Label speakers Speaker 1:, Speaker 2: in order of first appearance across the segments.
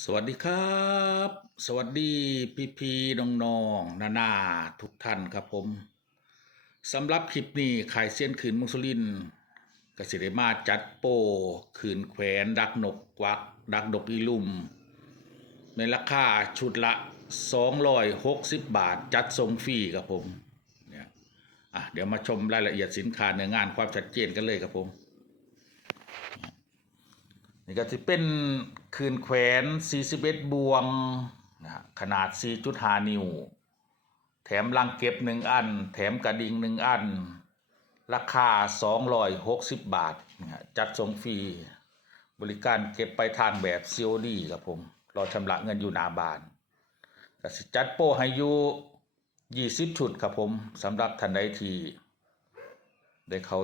Speaker 1: สวัสดีครับ สวัสดีพี่พีน้องน้องๆนานาทุกท่านครับผมสำหรับคลิปนี้ขายเส้นขืนมุสลินกสิเดมาจัดโปรขืนแขวนดักนกกวัก ดักนกอีลุ่ม ในราคาชุดละ 260 บาทจัดส่งฟรีครับผมเนี่ยอะเดี๋ยวมาชมรายละเอียดสินค้าเนื้องานความชัดเจนกันเลยครับผมนี่ก็จะเป็น คืนแขวน 41 บวงนะขนาด 4.5 นิ้ว แถมลังเก็บ 1 อัน แถมกระดิ่ง 1 อัน ราคา 260 บาทนะจัดส่งฟรี บริการเก็บไปทางแบบ COD ครับผม รอชำระเงินอยู่หนาบานกสิจัดโปรให้อยู่ 20 ชุดครับผมสำหรับท่านใดที ได้เขา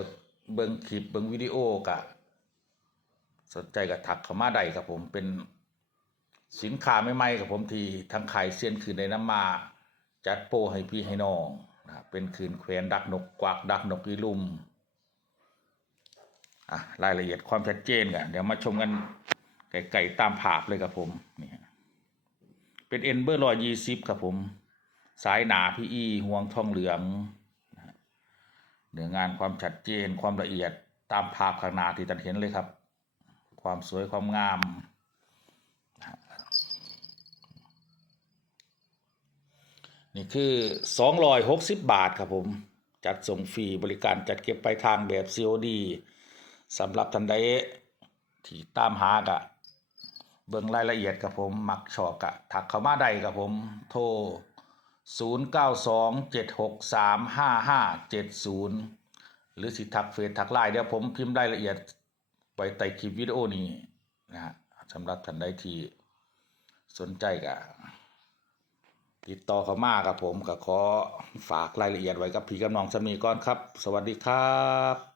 Speaker 1: เบิ่งคลิปเบิ่งวิดีโอกะ สนใจก็ทักข้ามาได้ครับผมเป็นสินค้าใหม่ๆกับผมที่ทางขายเซียนคืนในน้ำมาจัดโปรให้พี่ให้น้องนะครับเป็นคืนแขวนดักนกกวักดักนกอีลุมอะรายละเอียดความชัดเจนกันเดี๋ยวมาชมกันไก่ๆตามภาพเลยครับผมนี่ฮะเป็นเอ็นเบอร์รอยยี่สิบครับผม สายหนาพี่อีห่วงทองเหลืองเนื้องานความชัดเจนความละเอียดตามภาพข้างหน้าที่ท่านเห็นเลยครับ ความสวยความงาม นี่คือสองร้อยหกสิบบาทครับผม จัดส่งฟรีบริการจัดเก็บไปลายทางแบบ COD สำหรับท่านใดที่ตามหากะ เบิ่งรายละเอียดกับผม มักชอกะ ถักเข้ามาได้กับผม โทร 0 9 2 7 6 3 5 5 7 0 หรือสิทักเฟซทักไลน์เดี๋ยวผมพิมพ์รายละเอียด ไว้ใต้คลิปวิดีโอนี้นะฮะสำหรับท่านใดที่สนใจก็ติดต่อเขามาครับผมก็ขอฝากรายละเอียดไว้กับพี่กับน้องสมีก่อนครับ สวัสดีครับ